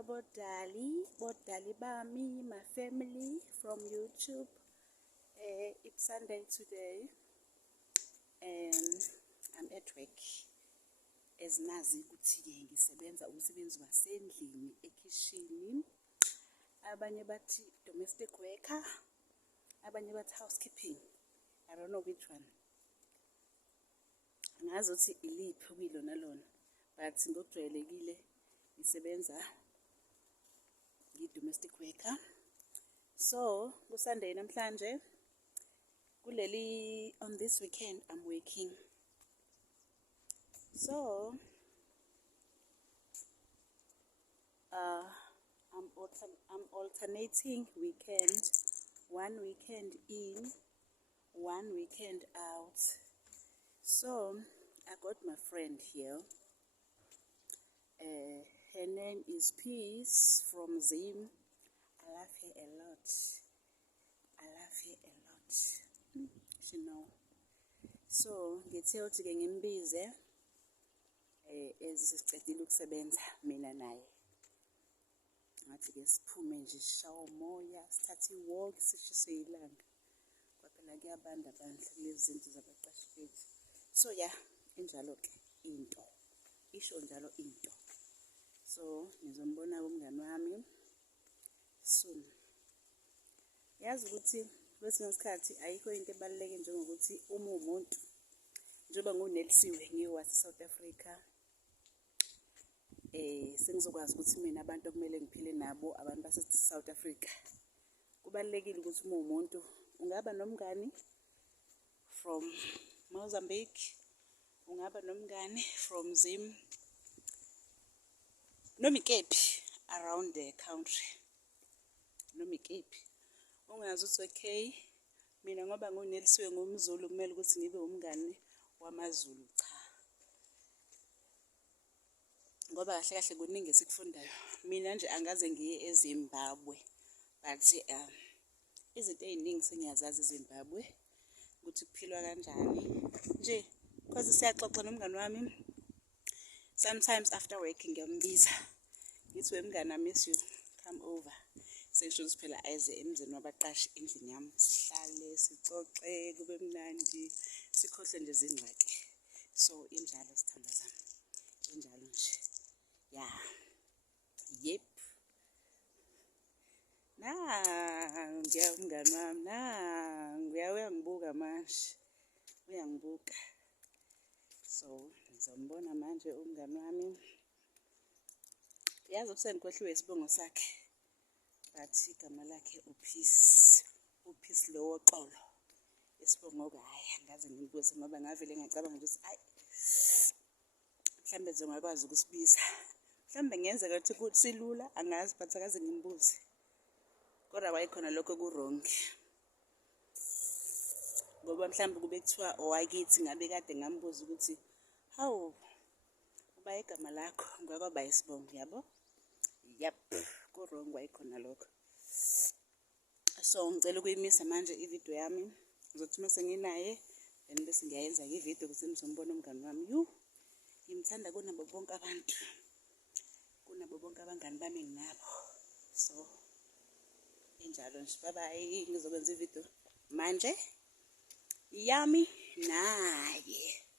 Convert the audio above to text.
Hello, Bodali Bami, my family from YouTube. It's Sunday today, and I'm at work. As nazi ukuthi ngisebenza umsebenzi wase ndlini ekitchen. Abanye bathi domestic worker, abanye bathi housekeeping. I don't know which one. Ngazi ukuthi iliphi kuyilo nalona, but ngokujwayelekile ngisebenza domestic worker. So Sunday namhlanje kuleli on this weekend I'm working. So I'm alternating weekend, one weekend in, one weekend out. So I got my friend here. Her name is Peace from Zim. I love her a lot. You know. So ngithe uthi ke ngimbize ezicedile ukusebenza mina naye. Ngathi ke siphume nje sishawa umoya, sithathe iwalk, sishise ilanga. Kwaphela kuyabanda bandla kulezi zinto zabaqashi bethu. So yeah, injalo ke into. Isho njalo into. So nizombona umngani wami soon. Yazi ukuthi kwesinye isikhathi ayikho into ebaluleke njengokuthi uma umuntu njengoba ngunelisiwe ngiwase South Africa, sengizokwazi ukuthi mina abantu okumele ngiphile nabo abantu base South Africa. Kubalulekile ukuthi uma umuntu ungaba nomngani from Mozambique, ungaba nomngani from Zim, noma ikephi around the country, noma ikephi. Ungazi ukuthi okay, mina ngoba ngunelisiwe ngumZulu kumele ukuthi ngibe umngani wamaZulu, cha. Ngoba kahle kahle kuningi esikufundayo. Mina nje angaze ngiye eZimbabwe, but izinto eziningi sengiyazazi eZimbabwe ukuthi kuphilwa kanjani. Nje because siyaxoxa nomngani wami. Sometimes after working ngiyambiza. Ngithi wemngani, I miss you. Come over. Sesho ukuthi phela ayize emzini wabaqashi endlini yami. Sihlale, sixoxe, kube mnandi, sikhohle nje izingxaki. So injalo sithanda zami. Injalo nje. Yeah. Yep. Ngiyamngani wami. Uyangibuka manje. Uyangibuka. So nizombona manje umngani wami. Yazi usenkohliwe isibongo sakhe. But igama lakhe uPeace. uPeace lo woxolo. Isibongo hayi angaze ngimbuze ngoba ngavele ngacabanga ukuthi mhlambe ngizokwazi ukusibiza. Mhlambe ngenzeka ukuthi kusilula angazi but akaze ngimbuze. Kodwa wayikhona lokho ku-wrong. Ngoba mhlambe kube kuthiwa owakithi ngabe kade ngambuza ukuthi hawu uba igama lakho ngoba isibongo yabo. Yep, ku-wrong wayikhona lokho. So ngicela ukuyimisa manje ivideo yami. Ngizothi mase nginaye then bese ngiyayenza ivideo ukuze nizombona umngani wami. Ngimthanda kunabo bonke abantu. Kunabo bonke abangani bami nginabo. So injalo nje. Bye bye. Ngizokwenza ivideo manje yami naye.